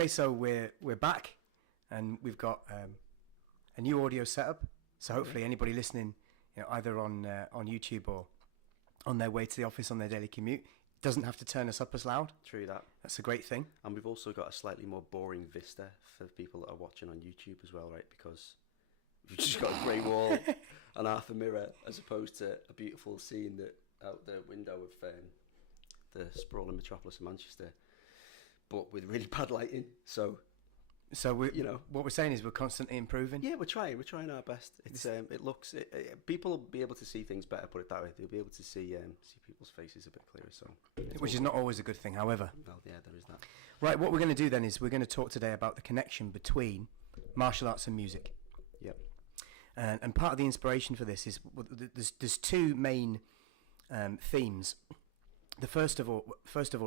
Okay, so we're back, and we've got a new audio setup. So hopefully, anybody listening, either on YouTube or on their way to the office on their daily commute, doesn't have to turn us up as loud. True that. That's a great thing. And we've also got a slightly more boring vista for people that are watching on YouTube as well, right? Because we've just got a grey wall and half a mirror, as opposed to a beautiful scene that out the window of the sprawling metropolis of Manchester, but with really bad lighting. So we, what we're saying is we're constantly improving. Yeah, we're trying our best. It's people will be able to see things better. Put it that way, they'll be able to see people's faces a bit clearer. So, which is not always a good thing. However, well, yeah, there is that. Right, what we're going to do then is we're going to talk today about the connection between martial arts and music. Yep. And part of the inspiration for this is there's two main themes. The first of all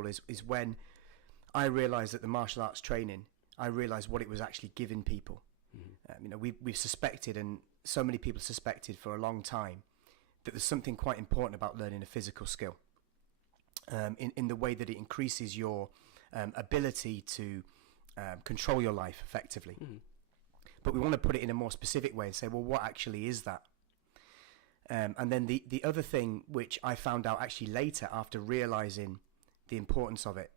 is when I realised that the martial arts training, I realised what it was actually giving people. Mm-hmm. We've suspected, and so many people suspected for a long time, that there's something quite important about learning a physical skill, in the way that it increases your ability to control your life effectively. Mm-hmm. But we want to put it in a more specific way and say, well, what actually is that? And then the other thing, which I found out actually later after realising the importance of it,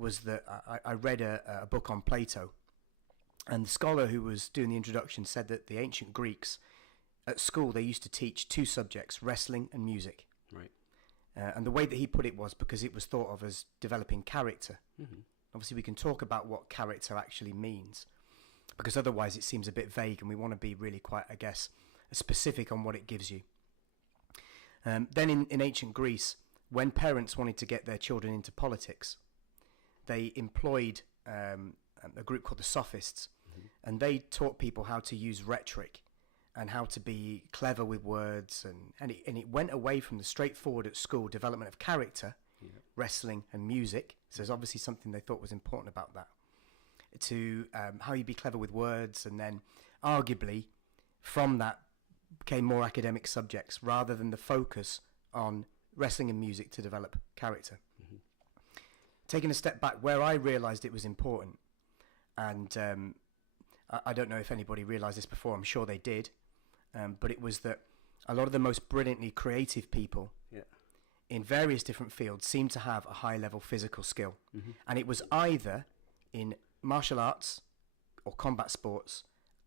was that I read a book on Plato, and the scholar who was doing the introduction said that the ancient Greeks, at school, they used to teach two subjects, wrestling and music. Right. And the way that he put it was because it was thought of as developing character. Mm-hmm. Obviously, we can talk about what character actually means, because otherwise it seems a bit vague, and we want to be really quite, I guess, specific on what it gives you. Then in ancient Greece, when parents wanted to get their children into politics, they employed a group called the Sophists, mm-hmm. and they taught people how to use rhetoric and how to be clever with words, and it went away from the straightforward at school development of character, wrestling and music. So there's obviously something they thought was important about that, to how you be clever with words, and then arguably from that became more academic subjects rather than the focus on wrestling and music to develop character. Mm-hmm. Taking a step back, where I realised it was important, and I don't know if anybody realised this before, I'm sure they did, but it was that a lot of the most brilliantly creative people in various different fields seem to have a high level physical skill. Mm-hmm. And it was either in martial arts or combat sports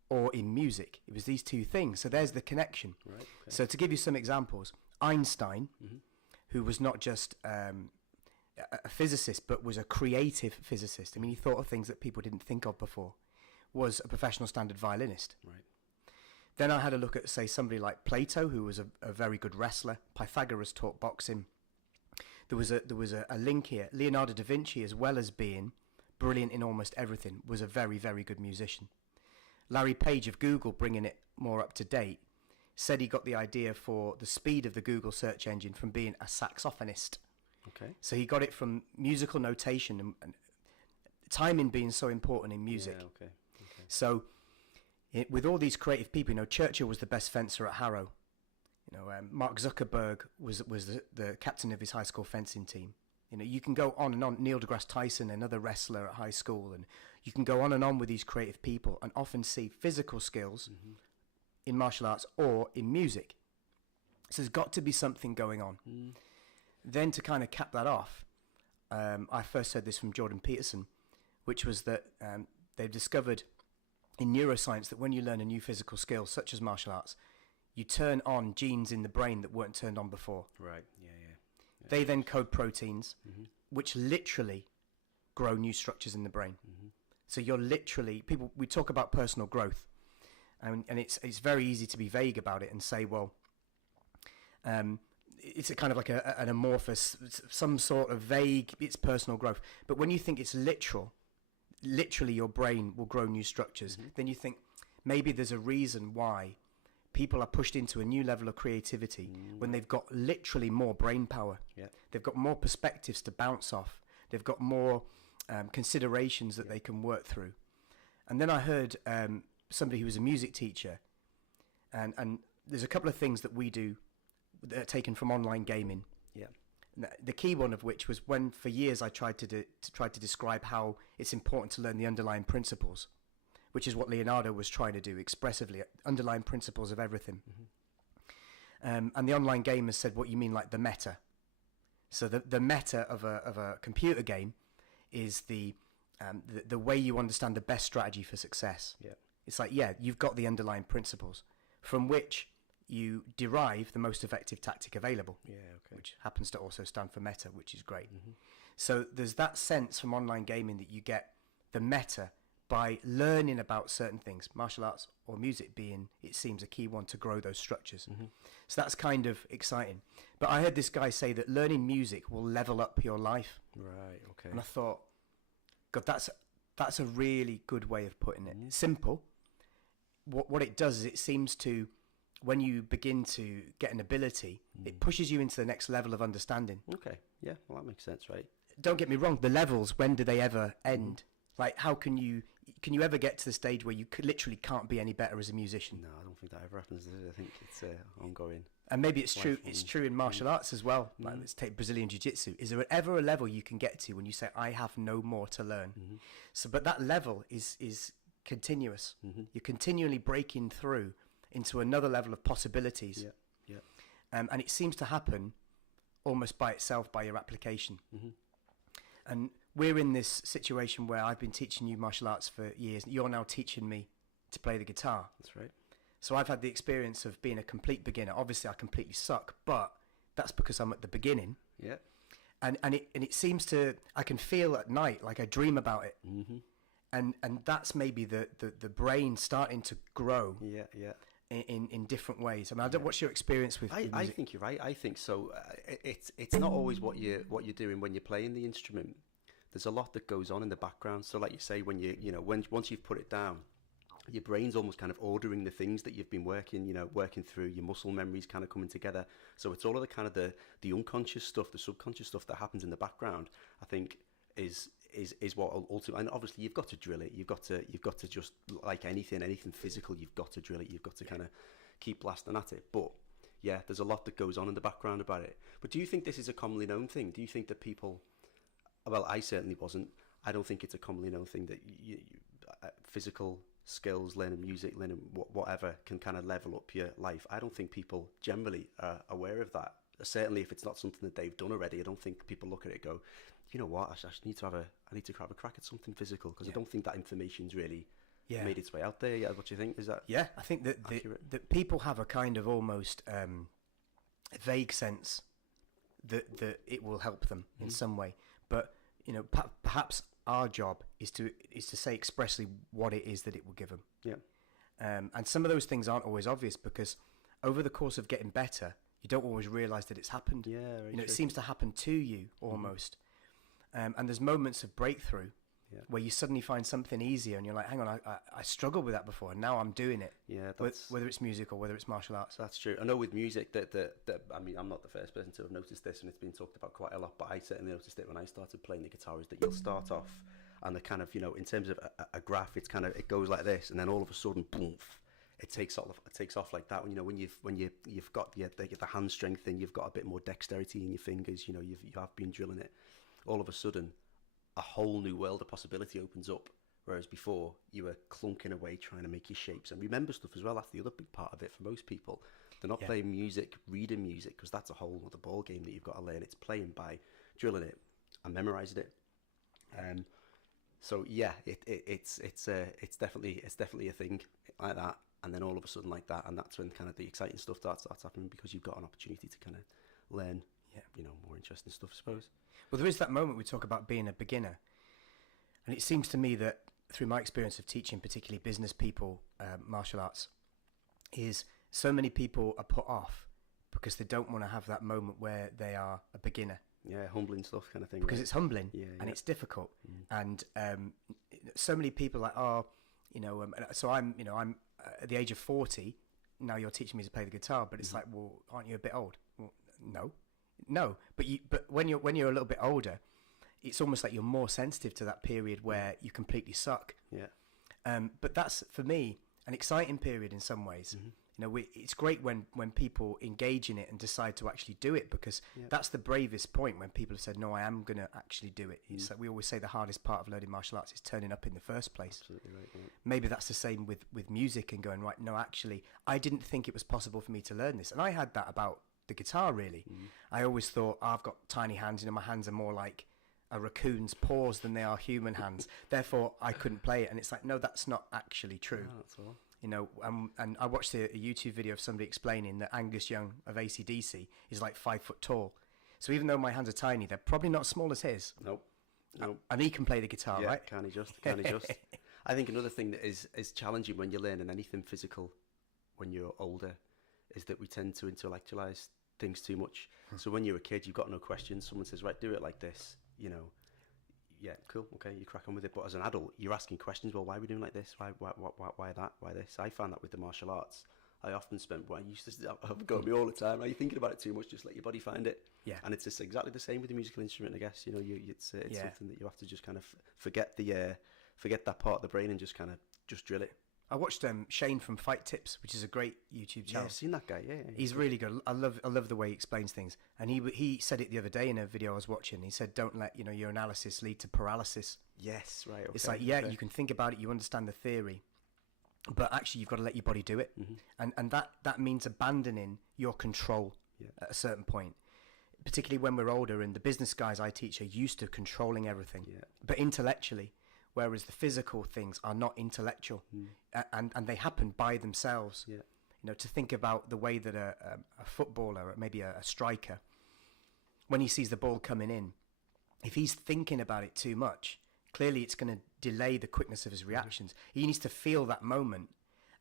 or in music. It was these two things. So there's the connection. Right, okay. So to give you some examples, Einstein, mm-hmm. who was not just a physicist, but was a creative physicist. I mean, he thought of things that people didn't think of before, was a professional standard violinist. Right. Then I had a look at, say, somebody like Plato, who was a very good wrestler. Pythagoras taught boxing. There was a link here. Leonardo da Vinci, as well as being brilliant in almost everything, was a very, very good musician. Larry Page of Google, bringing it more up to date, said he got the idea for the speed of the Google search engine from being a saxophonist. Okay. So he got it from musical notation and timing being so important in music. Yeah, okay. So with all these creative people, Churchill was the best fencer at Harrow. Mark Zuckerberg was the captain of his high school fencing team. You can go on and on. Neil deGrasse Tyson, another wrestler at high school, and you can go on and on with these creative people and often see physical skills mm-hmm. in martial arts or in music. So there's got to be something going on. Mm. Then to kind of cap that off, I first heard this from Jordan Peterson, which was that they've discovered in neuroscience that when you learn a new physical skill, such as martial arts, you turn on genes in the brain that weren't turned on before. Right, yeah. They then code proteins, mm-hmm. which literally grow new structures in the brain. Mm-hmm. So you're literally, we talk about personal growth, and it's very easy to be vague about it and say, well, it's a kind of like an amorphous, some sort of vague, it's personal growth. But when you think it's literally your brain will grow new structures, mm-hmm. then you think maybe there's a reason why people are pushed into a new level of creativity when they've got literally more brain power. Yeah. They've got more perspectives to bounce off. They've got more considerations that they can work through. And then I heard somebody who was a music teacher, and there's a couple of things that we do that are taken from online gaming. Yeah. The key one of which was when for years I tried to describe how it's important to learn the underlying principles, which is what Leonardo was trying to do expressively, underlying principles of everything. And the online gamers said, what you mean, like the meta? So the meta of a computer game is the way you understand the best strategy for success. Yeah. It's like, yeah, you've got the underlying principles from which you derive the most effective tactic available. Yeah, okay. Which happens to also stand for meta, which is great. So there's that sense from online gaming that you get the meta by learning about certain things, martial arts or music being, it seems, a key one to grow those structures. So that's kind of exciting. But I heard this guy say that learning music will level up your life. Right, okay. And I thought, God, that's a really good way of putting it. Simple. What it does is it seems to, when you begin to get an ability, it pushes you into the next level of understanding. Okay, yeah, well, that makes sense, right? Don't get me wrong, the levels, when do they ever end? Like, how can you ever get to the stage where you literally can't be any better as a musician? No, I don't think that ever happens, does it? I think it's ongoing. And maybe it's true. Lifelong. It's true in martial arts as well. Like, let's take Brazilian Jiu-Jitsu. Is there ever a level you can get to when you say, I have no more to learn? So, but that level is continuous. You're continually breaking through into another level of possibilities. Yeah. And it seems to happen almost by itself, by your application. And we're in this situation where I've been teaching you martial arts for years. You're now teaching me to play the guitar. That's right. So I've had the experience of being a complete beginner. Obviously, I completely suck, but that's because I'm at the beginning. Yeah. And it seems to, I can feel at night, like I dream about it. And that's maybe the brain starting to grow. Yeah. In different ways. I mean, I don't. What's your experience with music? I think you're right. I think so. It's not always what you're doing when you're playing the instrument. There's a lot that goes on in the background. So, like you say, when once you've put it down, your brain's almost kind of ordering the things that you've been working through. Your muscle memory's kind of coming together. So it's all of the kind of the unconscious stuff, the subconscious stuff that happens in the background. I think is what ultimately, and obviously you've got to drill it. You've got to just, like anything physical, you've got to drill it. You've got to kind of keep blasting at it. But yeah, there's a lot that goes on in the background about it. But do you think this is a commonly known thing? Do you think that people, well, I certainly wasn't. I don't think it's a commonly known thing that physical skills, learning music, learning whatever can kind of level up your life. I don't think people generally are aware of that. Certainly if it's not something that they've done already, I don't think people look at it and go, you know what, I need to have a crack at something physical, because I don't think that information's really made its way out there yet. What do you think? Is that I think that people have a kind of almost vague sense that it will help them in some way, but perhaps our job is to say expressly what it is that it will give them. And some of those things aren't always obvious, because over the course of getting better, you don't always realize that it's happened. It seems to happen to you almost. And there's moments of breakthrough where you suddenly find something easier and you're like, hang on, I struggled with that before and now I'm doing it. Whether it's music or whether it's martial arts. That's true. I know with music that I mean, I'm not the first person to have noticed this, and it's been talked about quite a lot, but I certainly noticed it when I started playing the guitar, is that you'll start off and the kind of, in terms of a graph, it's kind of, it goes like this, and then all of a sudden, boom, it takes off like that. When you've got the hand strength and you've got a bit more dexterity in your fingers, you have been drilling it. All of a sudden, a whole new world of possibility opens up. Whereas before, you were clunking away trying to make your shapes and remember stuff as well. That's the other big part of it for most people. They're not playing music, reading music, because that's a whole other ball game that you've got to learn. It's playing by drilling it and memorizing it. So yeah, it's definitely a thing like that. And then all of a sudden like that, and that's when kind of the exciting stuff starts happening, because you've got an opportunity to kind of learn, more interesting stuff, I suppose. Well, there is that moment we talk about being a beginner, and it seems to me that through my experience of teaching, particularly business people, martial arts, is so many people are put off because they don't want to have that moment where they are a beginner. Yeah, humbling stuff kind of thing. Because right? it's humbling and it's difficult, and so many people are like, so I'm at the age of 40 now. You're teaching me to play the guitar, but it's like, well, aren't you a bit old? Well, no, but when you're a little bit older, it's almost like you're more sensitive to that period where you completely suck. Yeah. But that's, for me, an exciting period in some ways. It's great when people engage in it and decide to actually do it, because that's the bravest point, when people have said, no, I am going to actually do it. It's like we always say the hardest part of learning martial arts is turning up in the first place. Absolutely right. Yeah. Maybe that's the same with music, and going, right, no, actually, I didn't think it was possible for me to learn this. And I had that about the guitar, really. I always thought, I've got tiny hands, my hands are more like a raccoon's paws than they are human hands. Therefore, I couldn't play it. And it's like, no, that's not actually true. Oh, that's all. And I watched a YouTube video of somebody explaining that Angus Young of AC/DC is like 5 foot tall. So even though my hands are tiny, they're probably not as small as his. Nope. And he can play the guitar, right? Can he just? I think another thing that is challenging when you're learning anything physical when you're older is that we tend to intellectualize things too much. So when you're a kid, you've got no questions. Someone says, right, do it like this, yeah, cool, okay, you crack on with it. But as an adult, you're asking questions. Well, why are we doing like this? Why that? Why this? I found that with the martial arts. I often spent, I used to have go at me all the time. Are you thinking about it too much? Just let your body find it. Yeah. And it's just exactly the same with the musical instrument, I guess. It's something that you have to just kind of forget that part of the brain and just kind of just drill it. I watched Shane from Fight Tips, which is a great YouTube channel. Yeah, I've seen that guy. Yeah. He's really good. I love the way he explains things. And he said it the other day in a video I was watching. He said, "Don't let your analysis lead to paralysis." Yes, right. Okay, it's like you can think about it, you understand the theory, but actually you've got to let your body do it, and that means abandoning your control at a certain point. Particularly when we're older, and the business guys I teach are used to controlling everything, but intellectually. Whereas the physical things are not intellectual, and they happen by themselves. Yeah. To think about the way that a footballer, or maybe a striker, when he sees the ball coming in, if he's thinking about it too much, clearly it's going to delay the quickness of his reactions. He needs to feel that moment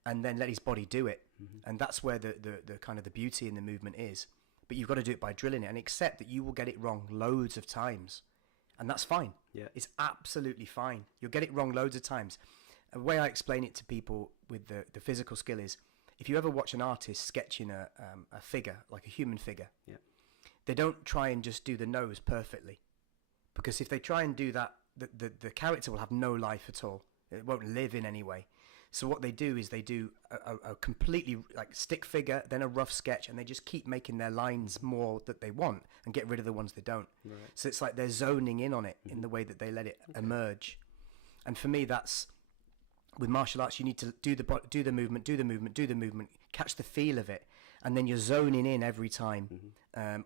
and then let his body do it. And that's where the kind of the beauty in the movement is. But you've got to do it by drilling it, and accept that you will get it wrong loads of times. And that's fine. Yeah. It's absolutely fine. You'll get it wrong loads of times. The way I explain it to people with the physical skill is, if you ever watch an artist sketching a figure, like a human figure, they don't try and just do the nose perfectly. Because if they try and do that, the character will have no life at all. It won't live in any way. So what they do is they do a completely like stick figure, then a rough sketch, and they just keep making their lines more that they want and get rid of the ones they don't. Right. So it's like they're zoning in on it in the way that they let it emerge. And for me, that's with martial arts. You need to do the movement, catch the feel of it, and then you're zoning in every time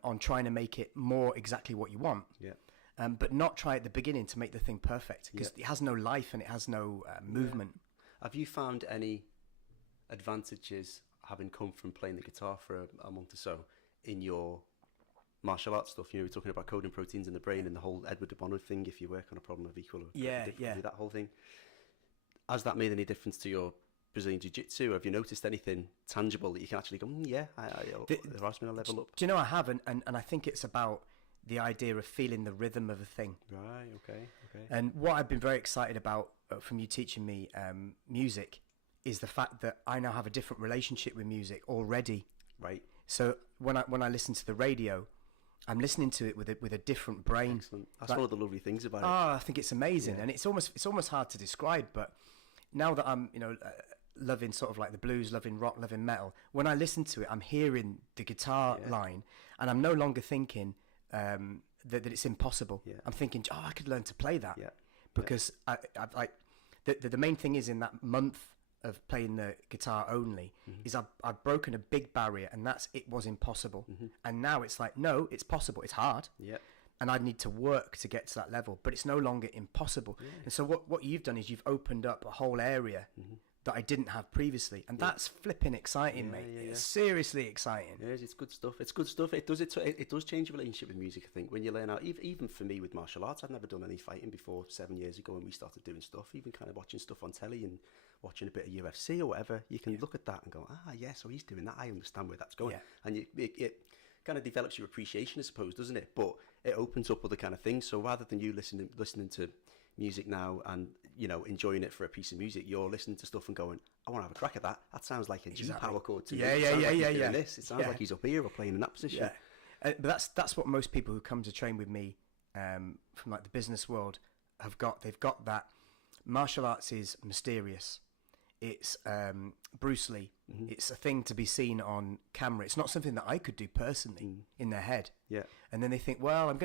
on trying to make it more exactly what you want. Yeah. But not try at the beginning to make the thing perfect, because it has no life and it has no movement. Yeah. Have you found any advantages having come from playing the guitar for a month or so in your martial arts stuff? We're talking about coding proteins in the brain and the whole Edward de Bono thing, if you work on a problem of equal or difficulty, that whole thing. Has that made any difference to your Brazilian Jiu-Jitsu? Have you noticed anything tangible that you can actually go, it asked me to level up? Do you know, I have, and I think it's about the idea of feeling the rhythm of a thing. Right, okay. And what I've been very excited about from you teaching me music is the fact that I now have a different relationship with music already. Right. So when I listen to the radio, I'm listening to it with a different brain. Excellent. That's one of the lovely things about it. I think it's amazing, and it's almost hard to describe. But now that I'm loving sort of like the blues, loving rock, loving metal, when I listen to it, I'm hearing the guitar line, and I'm no longer thinking that it's impossible. Yeah. I'm thinking, I could learn to play that. Yeah. Because the main thing is, in that month of playing the guitar only, is I've broken a big barrier, and it was impossible. And now it's like, no, it's possible. It's hard. Yeah. And I need to work to get to that level, but it's no longer impossible. Yeah. And so what you've done is you've opened up a whole area that I didn't have previously, and that's flipping exciting, mate. It's seriously exciting. It is. It's good stuff. It does change your relationship with music, I think, when you learn out. Even for me with martial arts, I'd never done any fighting before 7 years ago when we started doing stuff. Even kind of watching stuff on telly and watching a bit of UFC or whatever, you can look at that and go, so he's doing that. I understand where that's going, and it kind of develops your appreciation, I suppose, doesn't it? But it opens up other kind of things. So rather than you listening to music now and enjoying it for a piece of music, you're listening to stuff and going, I want to have a crack at that. That sounds like a G power chord to me. This. It sounds like he's up here or playing in that position. But that's what most people who come to train with me from like the business world have got. They've got that martial arts is mysterious. It's Bruce Lee. It's a thing to be seen on camera. It's not something that I could do personally in their head. Yeah. And then they think, well, I'm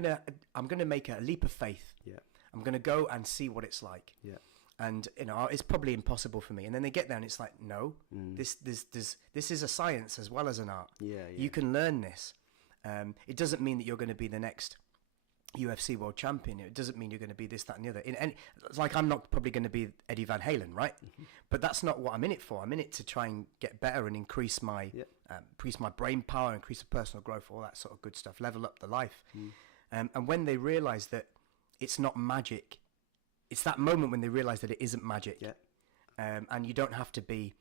gonna make a leap of faith. Yeah. I'm gonna go and see what it's like. Yeah. And it's probably impossible for me. And then they get there and it's like, no, this is a science as well as an art. Yeah. You can learn this. It doesn't mean that you're going to be the next UFC world champion. It doesn't mean you're going to be this, that, and the other. It's like I'm not probably going to be Eddie Van Halen, right? But that's not what I'm in it for. I'm in it to try and get better and increase my brain power, increase the personal growth, all that sort of good stuff, level up the life. And when they realise that it's not magic, it's that moment when they realise that it isn't magic, and you don't have to be,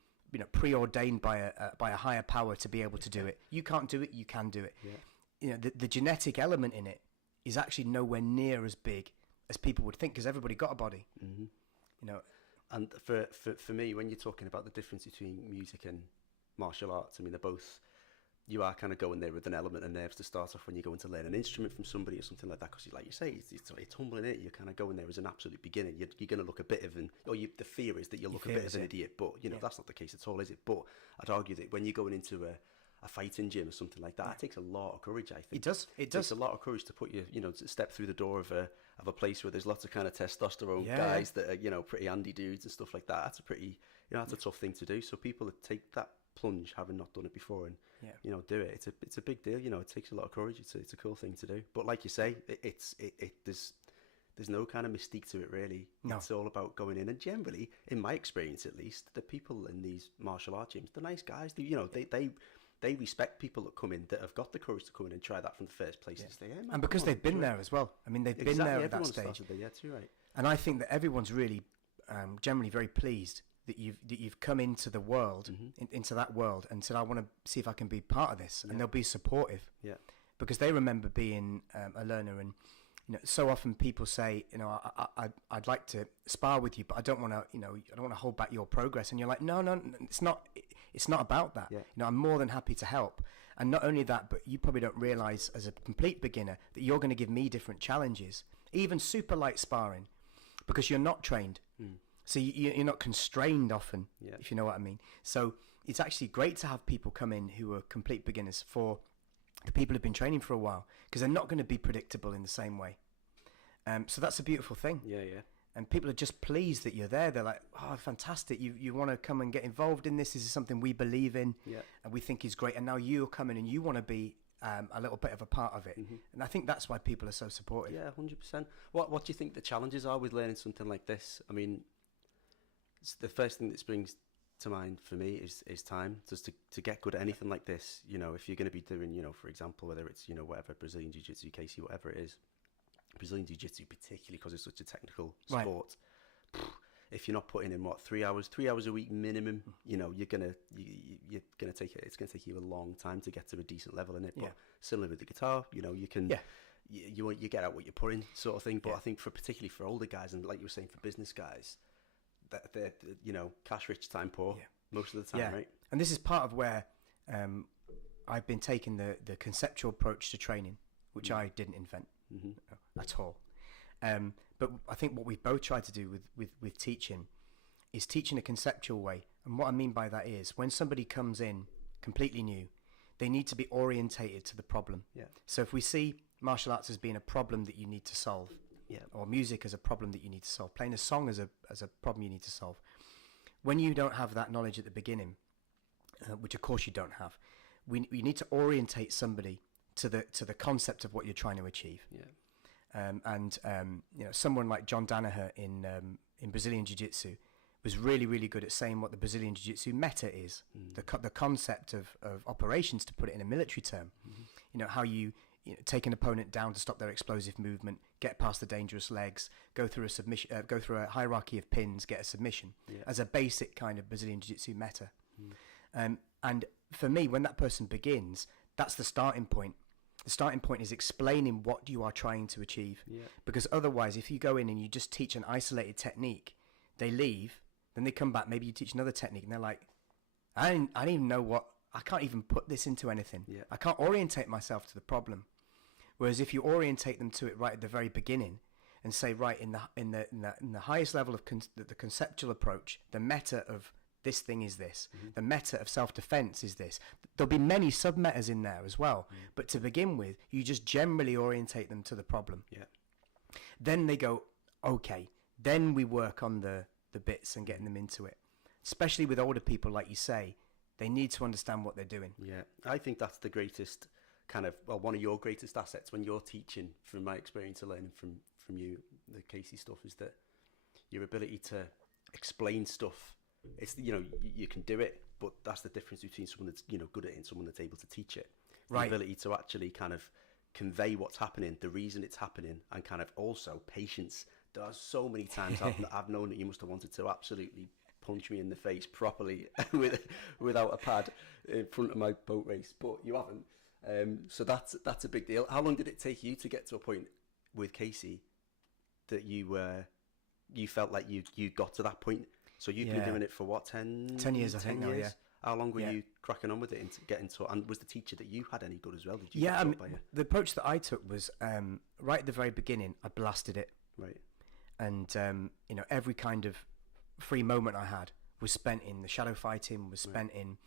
preordained by a higher power to be able to do it. You can't do it. You can do it. The genetic element in it is actually nowhere near as big as people would think, because everybody got a body. And for me, when you're talking about the difference between music and martial arts, I mean, they're both, you are kind of going there with an element of nerves to start off when you're going to learn an instrument from somebody or something like that, because like you say, it's humbling it. You're kind of going there as an absolute beginner. You're going to look a bit of the fear is that you'll look a bit of an idiot, but that's not the case at all, is it? But I'd argue that when you're going into a fighting gym or something like that, it takes a lot of courage, I think. It does. It takes a lot of courage to put to step through the door of a place where there's lots of kind of testosterone guys that are, pretty handy dudes and stuff like that. That's a pretty, that's a tough thing to do. So people that take that plunge, having not done it before, and do it. It's a big deal. It takes a lot of courage. It's a cool thing to do. But like you say, there's no kind of mystique to it, really. No. It's all about going in, and generally, in my experience at least, the people in these martial art gyms, they're nice guys. They respect people that come in, that have got the courage to come in and try that from the first place. And, man, and because they've been there as well. I mean, they've been there at that stage. There, too right. And I think that everyone's really, generally very pleased that you've come into the world, into that world, and said, I want to see if I can be part of this. And they'll be supportive. Yeah. Because they remember being a learner. And, so often people say, I'd like to spar with you, but I don't want to, I don't want to hold back your progress. And you're like, no, it's not about that. Yeah. I'm more than happy to help. And not only that, but you probably don't realize as a complete beginner that you're going to give me different challenges, even super light sparring, because you're not trained. So you're not constrained often, if you know what I mean. So it's actually great to have people come in who are complete beginners for the people who've been training for a while, because they're not going to be predictable in the same way. So that's a beautiful thing. Yeah. And people are just pleased that you're there. They're like, oh, fantastic. You want to come and get involved in this. This is something we believe in and we think is great. And now you're coming and you want to be a little bit of a part of it. And I think that's why people are so supportive. Yeah, 100%. What do you think the challenges are with learning something like this? I mean, the first thing that springs to mind for me is time. Just to get good at anything like this, if you're going to be doing, for example, whether it's, whatever, Brazilian Jiu-Jitsu, KC, whatever it is, Brazilian Jiu-Jitsu particularly because it's such a technical sport. If you're not putting in 3 hours a week minimum, you're gonna take it. It's gonna take you a long time to get to a decent level in it. But similar with the guitar, you can you get out what you're putting, sort of thing. But I think particularly for older guys, and like you were saying, for business guys, that they're cash rich, time poor most of the time, right? And this is part of where I've been taking the conceptual approach to training, which I didn't invent at all. But I think what we've both tried to do with teaching is teach in a conceptual way. And what I mean by that is when somebody comes in completely new, they need to be orientated to the problem. Yeah. So if we see martial arts as being a problem that you need to solve, or music as a problem that you need to solve, playing a song as a problem you need to solve, when you don't have that knowledge at the beginning, which of course you don't have, we need to orientate somebody to the concept of what you're trying to achieve. Yeah. Someone like John Danaher in Brazilian Jiu-Jitsu was really, really good at saying what the Brazilian Jiu-Jitsu meta is, the concept of operations, to put it in a military term. How you take an opponent down to stop their explosive movement, get past the dangerous legs, go through a submission, go through a hierarchy of pins, get a submission, as a basic kind of Brazilian Jiu-Jitsu meta. And for me, when that person begins, that's the starting point. The starting point is explaining what you are trying to achieve. Yeah. Because otherwise, if you go in and you just teach an isolated technique, they leave, then they come back, maybe you teach another technique, and they're like, I don't even know I can't even put this into anything. Yeah. I can't orientate myself to the problem. Whereas if you orientate them to it right at the very beginning and say, right, in the highest level of the conceptual approach, the meta of this thing is this. The meta of self-defense is this. There'll be many sub-metas in there as well. But to begin with, you just generally orientate them to the problem. Yeah. Then they go, okay, then we work on the bits and getting them into it. Especially with older people, like you say, they need to understand what they're doing. Yeah, I think that's the greatest one of your greatest assets when you're teaching, from my experience of learning from you, the Casey stuff, is that your ability to explain stuff. It's, you can do it, but that's the difference between someone that's, good at it and someone that's able to teach it. Right. The ability to actually kind of convey what's happening, the reason it's happening, and kind of also patience. There are so many times I've known that you must have wanted to absolutely punch me in the face properly without a pad in front of my boat race, but you haven't. So that's a big deal. How long did it take you to get to a point with Casey that you felt like you got to that point? So you've been doing it for what, 10 years, I think now, yeah. How long were you cracking on with it and getting to? And was the teacher that you had any good as well? Did you? Yeah, the approach that I took was right at the very beginning. I blasted it. Right. And every kind of free moment I had was spent in the shadow fighting. Was spent in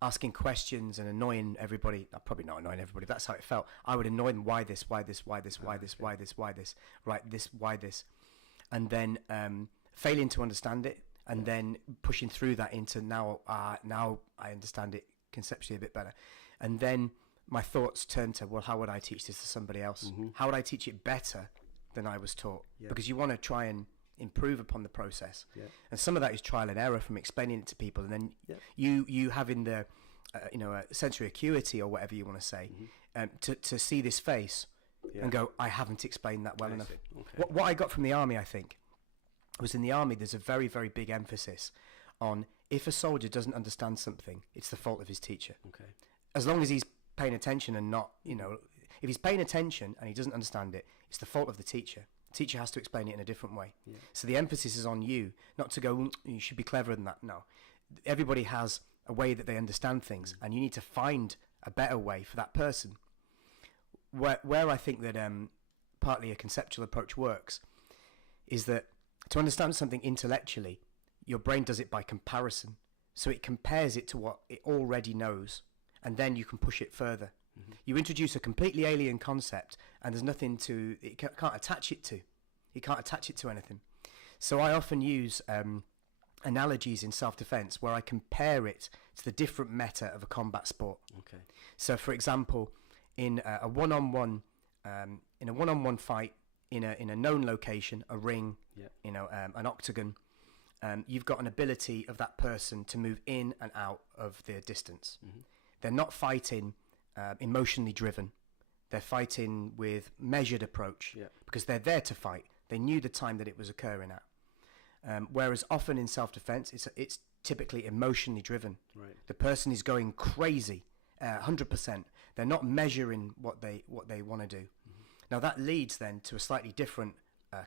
asking questions and annoying everybody. Probably not annoying everybody. That's how it felt. I would annoy them. Why this? Why this? Why this? Why this? Why this? Why this? Right. This. Why this? And then failing to understand it. And then pushing through that into now I understand it conceptually a bit better. And then my thoughts turned to, well, how would I teach this to somebody else? How would I teach it better than I was taught? Because you want to try and improve upon the process. And some of that is trial and error from explaining it to people. And then you having the, sensory acuity or whatever you want to say, to see this face and go, I haven't explained that well enough. Okay. What I got from the army, I think, was in the army, there's a very, very big emphasis on if a soldier doesn't understand something, it's the fault of his teacher. Okay. As long as he's paying attention and not, if he's paying attention and he doesn't understand it, it's the fault of the teacher. The teacher has to explain it in a different way. Yeah. So the emphasis is on you, not to go, you should be cleverer than that. No. Everybody has a way that they understand things, and you need to find a better way for that person. Where I think that partly a conceptual approach works is that to understand something intellectually, your brain does it by comparison. So it compares it to what it already knows, and then you can push it further. You introduce a completely alien concept, and there's nothing it can't attach it to. You can't attach it to anything. So I often use analogies in self-defense where I compare it to the different meta of a combat sport. Okay. So, for example, in a one-on-one fight, in a known location, a ring, an octagon, you've got an ability of that person to move in and out of the distance. They're not fighting emotionally driven. They're fighting with measured approach because they're there to fight. They knew the time that it was occurring at. Whereas often in self-defense, it's typically emotionally driven. Right. The person is going crazy, 100%. They're not measuring what they want to do. Now that leads then to a slightly different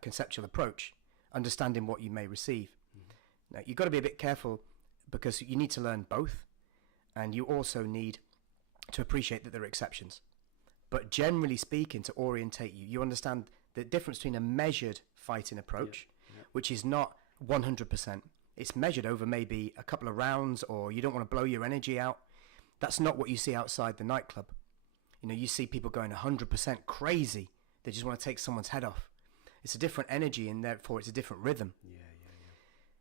conceptual approach, understanding what you may receive. Now you've got to be a bit careful because you need to learn both, and you also need to appreciate that there are exceptions. But generally speaking, to orientate you understand the difference between a measured fighting approach, which is not 100%. It's measured over maybe a couple of rounds, or you don't want to blow your energy out. That's not what you see outside the nightclub. You see people going 100% crazy. They just want to take someone's head off. It's a different energy, and therefore it's a different rhythm.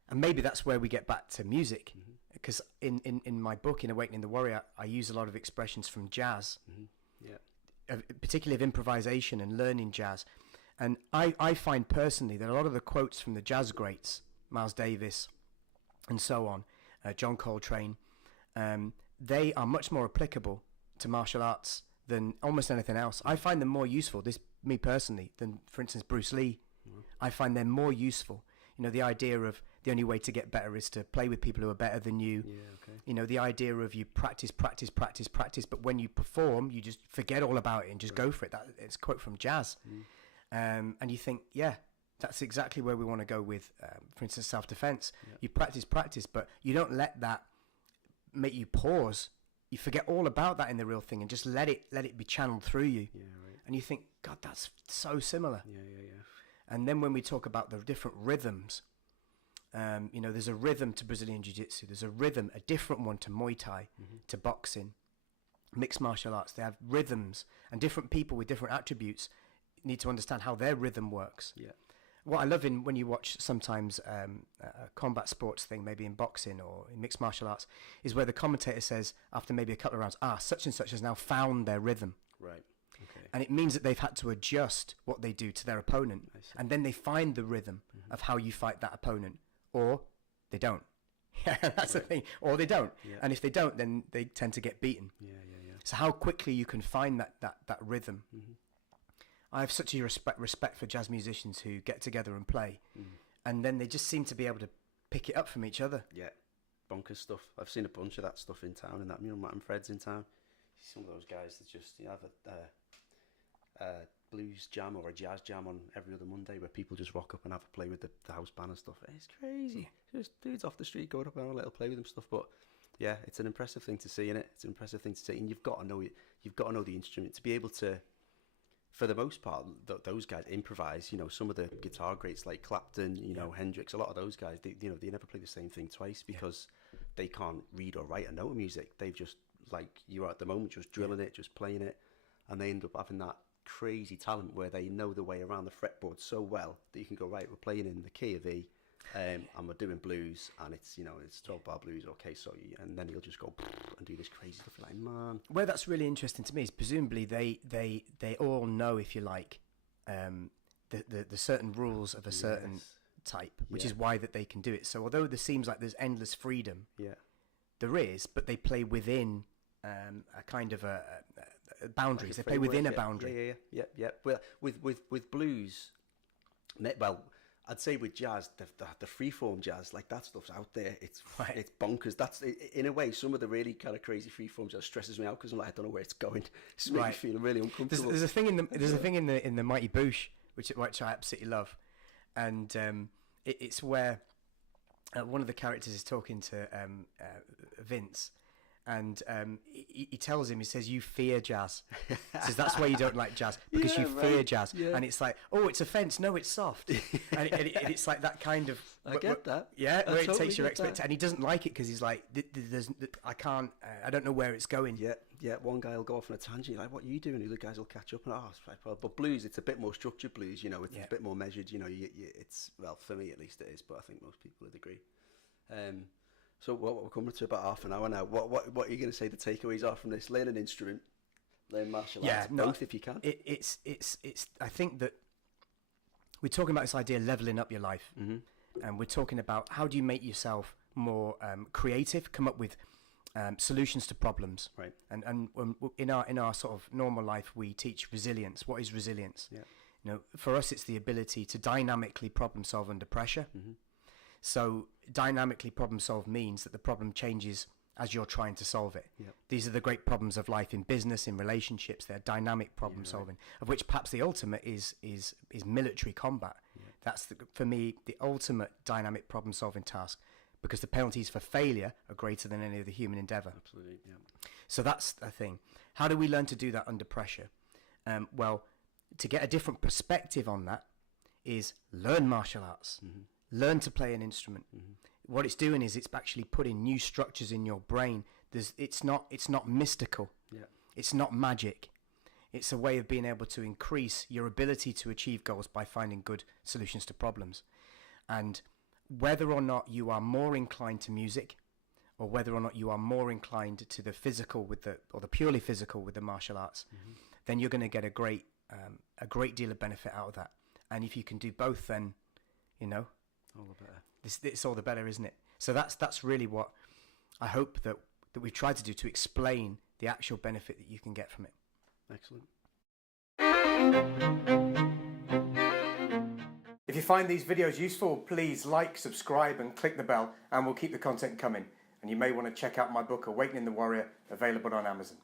And maybe that's where we get back to music. Because in my book, in Awakening the Warrior, I use a lot of expressions from jazz, particularly of improvisation and learning jazz. And I find personally that a lot of the quotes from the jazz greats, Miles Davis and so on, John Coltrane, they are much more applicable to martial arts than almost anything else. I find them more useful, me personally, than, for instance, Bruce Lee. I find them more useful. The idea of the only way to get better is to play with people who are better than you. The idea of you practice, but when you perform, you just forget all about it and just go for it. It's a quote from jazz. And you think, that's exactly where we want to go with, for instance, self-defense. You practice, but you don't let that make you pause. You forget all about that in the real thing and just let it be channeled through you. And you think, God, that's so similar. And then when we talk about the different rhythms, You know, there's a rhythm to Brazilian Jiu-Jitsu. There's a rhythm, a different one to Muay Thai, to boxing, mixed martial arts. They have rhythms, and different people with different attributes need to understand how their rhythm works. Yeah. What I love when you watch sometimes a combat sports thing, maybe in boxing or in mixed martial arts, is where the commentator says after maybe a couple of rounds, such and such has now found their rhythm. Right. Okay. And it means that they've had to adjust what they do to their opponent. And then they find the rhythm of how you fight that opponent. Or they don't. Yeah, that's the thing. Or they don't. Yeah. And if they don't, then they tend to get beaten. Yeah. So how quickly you can find that rhythm. I have such a respect for jazz musicians who get together and play. And then they just seem to be able to pick it up from each other. Yeah. Bonkers stuff. I've seen a bunch of that stuff in town, and that, you know, Matt and Fred's in town. Some of those guys that just, you know, have a blues jam or a jazz jam on every other Monday where people just rock up and have a play with the house band and stuff. It's crazy. Just dudes off the street going up and have a little play with them stuff. But yeah, it's an impressive thing to see, innit? It's an impressive thing to see, and you've got to know the instrument to be able to, for the most part, those guys improvise. You know, some of the guitar greats like Clapton, you know, Hendrix, a lot of those guys, they never play the same thing twice because they can't read or write a note of music. They've just, like you are at the moment, just drilling it, just playing it, and they end up having that crazy talent where they know the way around the fretboard so well that you can go, right, we're playing in the key of E, and we're doing blues, and it's, you know, it's 12-bar blues, okay, so and then he'll just go and do this crazy stuff. You're like, man. Where that's really interesting to me is presumably they all know, if you like, the certain rules of a certain type, which is why that they can do it. So although there seems like there's endless freedom, there is, but they play within a kind of a boundaries. Like they play within a boundary. Yeah. Well, with blues, well, I'd say with jazz, the freeform jazz, like that stuff's out there. It's bonkers. That's in a way, some of the really kind of crazy freeform jazz stresses me out because I'm like, I don't know where it's going. It's just making me feel really uncomfortable. There's a thing in the Mighty Boosh which I absolutely love, and it's where one of the characters is talking to Vince. And he tells him, he says, you fear jazz. He says, that's why you don't like jazz, because you fear jazz. Yeah. And it's like, oh, it's a fence. No, it's soft. and it's like that kind of... I get that. Yeah, where it takes your expectation. And he doesn't like it because he's like, I don't know where it's going. Yeah, one guy will go off on a tangent, like, what are you doing? The other guys will catch up and, but blues, it's a bit more structured blues, you know, it's a bit more measured, you know, it's, well, for me at least it is, but I think most people would agree. So we're coming to about half an hour now. What are you going to say the takeaways are from this? Learn an instrument, learn martial arts, both if you can. It's. I think that we're talking about this idea of leveling up your life, and we're talking about how do you make yourself more creative, come up with solutions to problems. Right. And in our sort of normal life, we teach resilience. What is resilience? Yeah. You know, for us, it's the ability to dynamically problem solve under pressure. So dynamically problem solve means that the problem changes as you're trying to solve it. Yep. These are the great problems of life in business, in relationships. They're dynamic problem solving, of which perhaps the ultimate is military combat. Yep. That's, for me, the ultimate dynamic problem solving task, because the penalties for failure are greater than any other human endeavor. Absolutely, yeah. So that's the thing. How do we learn to do that under pressure? Well, to get a different perspective on that is learn martial arts. Learn to play an instrument. What it's doing is it's actually putting new structures in your brain. It's not mystical. Yeah. It's not magic. It's a way of being able to increase your ability to achieve goals by finding good solutions to problems. And whether or not you are more inclined to music, or whether or not you are more inclined to the physical or the purely physical with the martial arts, then you're going to get a great deal of benefit out of that. And if you can do both, then, you know, all the better. It's all the better, isn't it? So that's really what I hope that we've tried to do, to explain the actual benefit that you can get from it. Excellent. If you find these videos useful, please like, subscribe and click the bell, and we'll keep the content coming. And you may want to check out my book, Awakening the Warrior, available on Amazon.